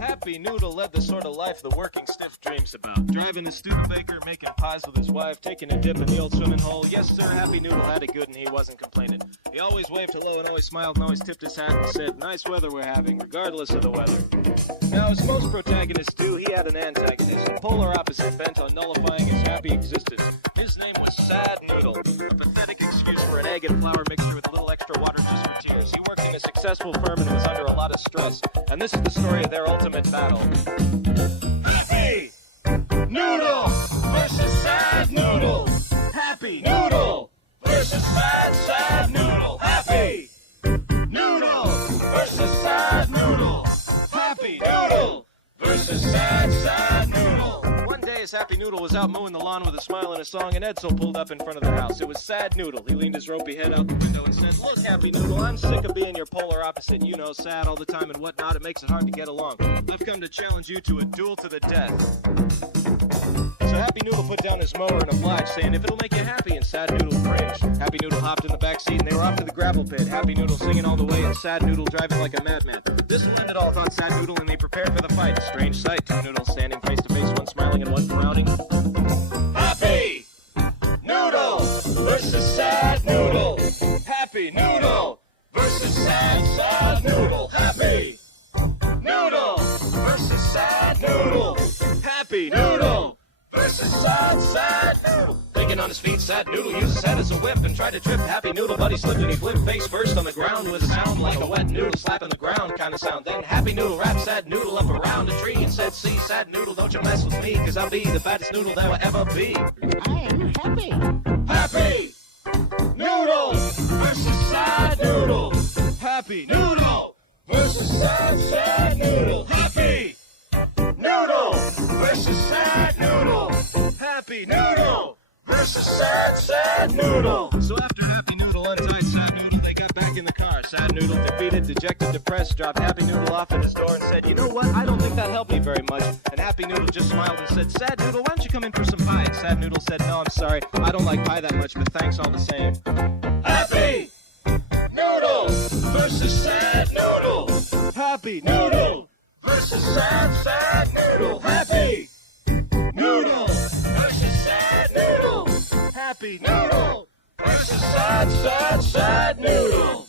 Happy Noodle led the sort of life the working stiff dreams about. Driving a Studebaker, making pies with his wife, taking a dip in the old swimming hole. Yes, sir, Happy Noodle had it good and he wasn't complaining. He always waved hello and always smiled and always tipped his hat and said, nice weather we're having, regardless of the weather. Now, as most protagonists do, he had an antagonist, a polar opposite bent on nullifying his happy existence. His name was Sad Noodle, a pathetic excuse for an egg and flour mixture with a little extra water just for tears. He worked in a successful firm and was under a lot of stress. And this is the story of their ultimate battle. Happy Noodle versus Sad Noodle. Happy Noodle versus Sad Noodle. Happy Noodle versus Sad Noodle. Happy Noodle versus Sad Noodle. One day, as Happy Noodle was out mowing the lawn with a smile and a song, an Edsel pulled up in front of the house. It was Sad Noodle. He leaned his ropey head out the window and said, look, Happy Noodle, I'm sick of being your polar opposite. You know, sad all the time and whatnot. It makes it hard to get along. I've come to challenge you to a duel to the death. So Happy Noodle put down his mower and obliged, saying, if it'll make you happy, and Sad Noodle cringed. Happy Noodle hopped in the back seat and they were off to the gravel pit. Happy Noodle singing all the way and Sad Noodle driving like a madman. This will end it all, thought Sad Noodle, and they prepared for the fight. Strange sight, two noodles standing face to face, one smiling and one frowning. Happy Noodle versus Sad Noodle. Happy Noodle versus Sad Noodle. Happy Noodle versus Sad Noodle. Happy Noodle versus Sad Noodle. Thinking on his feet, Sad Noodle used his head as a whip and tried to trip Happy Noodle, but he slipped and he flipped face first on the ground with a sound like a wet noodle slapping the ground kind of sound. Then Happy Noodle wrapped Sad Noodle up around a tree and said, see, Sad Noodle, don't you mess with me, cause I'll be the fattest noodle there will ever be. I am happy. Happy Noodle versus Sad Noodle. Happy Noodle versus Sad Noodle. Happy Noodle versus Sad Noodle. Happy Noodle versus Sad Noodle. So after Happy Noodle untied Sad Noodle, they got back in the car. Sad Noodle, defeated, dejected, depressed, dropped Happy Noodle off at his door and said, you know what, I don't think that helped me very much. And Happy Noodle just smiled and said, Sad Noodle, why don't you come in for some pie? And Sad Noodle said, no, I'm sorry, I don't like pie that much, but thanks all the same. Happy Noodle versus Sad Noodle. Happy Noodle versus Sad Noodle. Happy Noodle versus Sad Noodle. Happy Noodle versus Sad Noodle.